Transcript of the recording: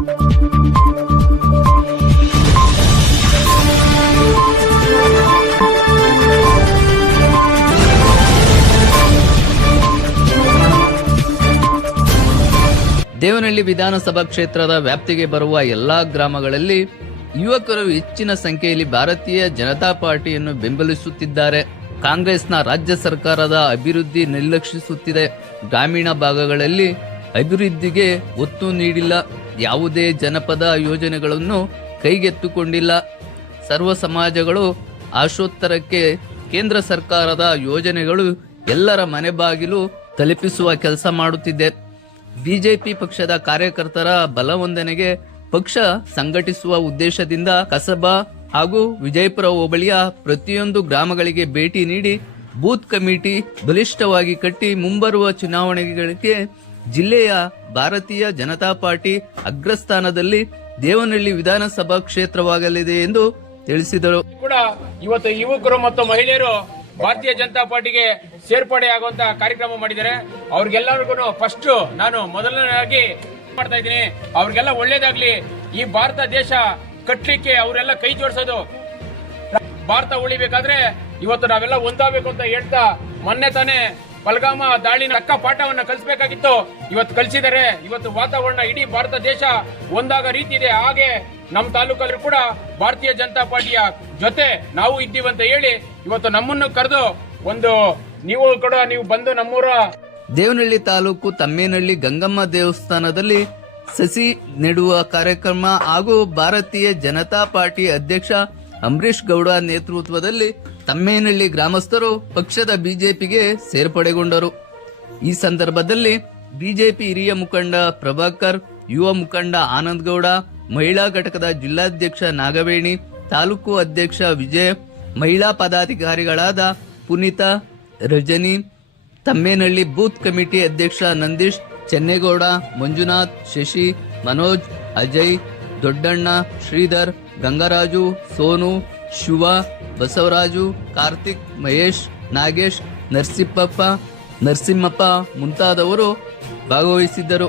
ದೇವನಹಳ್ಳಿ ವಿಧಾನಸಭಾ ಕ್ಷೇತ್ರದ ವ್ಯಾಪ್ತಿಗೆ ಬರುವ ಎಲ್ಲಾ ಗ್ರಾಮಗಳಲ್ಲಿ ಯುವಕರು ಹೆಚ್ಚಿನ ಸಂಖ್ಯೆಯಲ್ಲಿ ಭಾರತೀಯ ಜನತಾ ಪಾರ್ಟಿಯನ್ನು ಬೆಂಬಲಿಸುತ್ತಿದ್ದಾರೆ. ಕಾಂಗ್ರೆಸ್ನ ರಾಜ್ಯ ಸರ್ಕಾರದ ಅಭಿವೃದ್ಧಿ ನಿರ್ಲಕ್ಷಿಸುತ್ತಿದೆ. ಗ್ರಾಮೀಣ ಭಾಗಗಳಲ್ಲಿ ಅಭಿವೃದ್ಧಿಗೆ ಒತ್ತು ನೀಡಿಲ್ಲ. ಯಾವುದೇ ಜನಪದ ಯೋಜನೆಗಳನ್ನು ಕೈಗೆತ್ತಿಕೊಂಡಿಲ್ಲ. ಸರ್ವ ಸಮಾಜಗಳು ಆಶೋತ್ತರಕ್ಕೆ ಕೇಂದ್ರ ಸರ್ಕಾರದ ಯೋಜನೆಗಳು ಎಲ್ಲರ ಮನೆ ಬಾಗಿಲು ತಲುಪಿಸುವ ಕೆಲಸ ಮಾಡುತ್ತಿದೆ. ಬಿಜೆಪಿ ಪಕ್ಷದ ಕಾರ್ಯಕರ್ತರ ಬಲವೊಂದನೆಗೆ ಪಕ್ಷ ಸಂಘಟಿಸುವ ಉದ್ದೇಶದಿಂದ ಕಸಬಾ ಹಾಗೂ ವಿಜಯಪುರ ಹೋಬಳಿಯ ಪ್ರತಿಯೊಂದು ಗ್ರಾಮಗಳಿಗೆ ಭೇಟಿ ನೀಡಿ ಬೂತ್ ಕಮಿಟಿ ಬಲಿಷ್ಠವಾಗಿ ಕಟ್ಟಿ ಮುಂಬರುವ ಚುನಾವಣೆಗಳಿಗೆ ಜಿಲ್ಲೆಯ ಭಾರತೀಯ ಜನತಾ ಪಾರ್ಟಿ ಅಗ್ರಸ್ಥಾನದಲ್ಲಿ ದೇವನಹಳ್ಳಿ ವಿಧಾನಸಭಾ ಕ್ಷೇತ್ರವಾಗಲಿದೆ ಎಂದು ತಿಳಿಸಿದರು. ಕೂಡ ಇವತ್ತು ಯುವಕರು ಮತ್ತು ಮಹಿಳೆಯರು ಭಾರತೀಯ ಜನತಾ ಪಾರ್ಟಿಗೆ ಸೇರ್ಪಡೆ ಆಗುವಂತ ಕಾರ್ಯಕ್ರಮ ಮಾಡಿದ್ದಾರೆ. ಅವ್ರಿಗೆಲ್ಲರಿಗೂ ಫಸ್ಟ್ ನಾನು ಮೊದಲನೇದಾಗಿ ಮಾಡ್ತಾ ಇದ್ದೀನಿ. ಅವ್ರಿಗೆಲ್ಲ ಒಳ್ಳೇದಾಗ್ಲಿ. ಈ ಭಾರತ ದೇಶ ಕಟ್ಲಿಕ್ಕೆ ಅವರೆಲ್ಲ ಕೈ ಜೋಡಿಸೋದು. ಭಾರತ ಉಳಿಬೇಕಾದ್ರೆ ಇವತ್ತು ನಾವೆಲ್ಲ ಒಂದಾಗಬೇಕು ಅಂತ ಹೇಳ್ತಾ ಮೊನ್ನೆ ತಾನೇ ಪಲ್ಗಾಮ ದಾಳಿನ ತಕ್ಕ ಪಾಠವನ್ನ ಕಲಿಸಬೇಕಾಗಿತ್ತು. ಇವತ್ತು ಕಲಿಸಿದ್ದಾರೆ. ಇವತ್ತು ವಾತಾವರಣ ಇಡೀ ಭಾರತ ದೇಶ ಒಂದಾಗ ರೀತಿ ಇದೆ. ಹಾಗೆ ನಮ್ಮ ತಾಲೂಕಲ್ಲೂ ಕೂಡ ಭಾರತೀಯ ಜನತಾ ಪಾರ್ಟಿಯ ಜೊತೆ ನಾವು ಇದ್ದೀವಂತ ಹೇಳಿ ಇವತ್ತು ನಮ್ಮನ್ನು ಕರೆದು ನೀವು ಬಂದು ನಮ್ಮೂರ ದೇವನಹಳ್ಳಿ ತಾಲೂಕು ತಮ್ಮೇನಹಳ್ಳಿ ಗಂಗಮ್ಮ ದೇವಸ್ಥಾನದಲ್ಲಿ ಸಸಿ ನೆಡುವ ಕಾರ್ಯಕ್ರಮ ಹಾಗೂ ಭಾರತೀಯ ಜನತಾ ಪಾರ್ಟಿ ಅಧ್ಯಕ್ಷ ಅಂಬರೀಶ್ ಗೌಡ ನೇತೃತ್ವದಲ್ಲಿ ತಮ್ಮೇನಹಳ್ಳಿ ಗ್ರಾಮಸ್ಥರು ಪಕ್ಷದ ಬಿಜೆಪಿಗೆ ಸೇರ್ಪಡೆಗೊಂಡರು. ಈ ಸಂದರ್ಭದಲ್ಲಿ ಬಿಜೆಪಿ ಹಿರಿಯ ಮುಖಂಡ ಪ್ರಭಾಕರ್, ಯುವ ಮುಖಂಡ ಆನಂದ್ ಗೌಡ, ಮಹಿಳಾ ಘಟಕದ ಜಿಲ್ಲಾಧ್ಯಕ್ಷ ನಾಗವೇಣಿ, ತಾಲೂಕು ಅಧ್ಯಕ್ಷ ವಿಜಯ್, ಮಹಿಳಾ ಪದಾಧಿಕಾರಿಗಳಾದ ಪುನೀತಾ, ರಜನಿ, ತಮ್ಮೇನಹಳ್ಳಿ ಬೂತ್ ಕಮಿಟಿ ಅಧ್ಯಕ್ಷ ನಂದೀಶ್, ಚೆನ್ನೇಗೌಡ, ಮಂಜುನಾಥ್, ಶಶಿ, ಮನೋಜ್, ಅಜಯ್, ದೊಡ್ಡಣ್ಣ, ಶ್ರೀಧರ್, ಗಂಗರಾಜು, ಸೋನು, ಶಿವ, ಬಸವರಾಜು, ಕಾರ್ತಿಕ್, ಮಹೇಶ್, ನಾಗೇಶ್, ನರಸಿಂಹಪ್ಪ ಮುಂತಾದವರು ಭಾಗವಹಿಸಿದ್ದರು.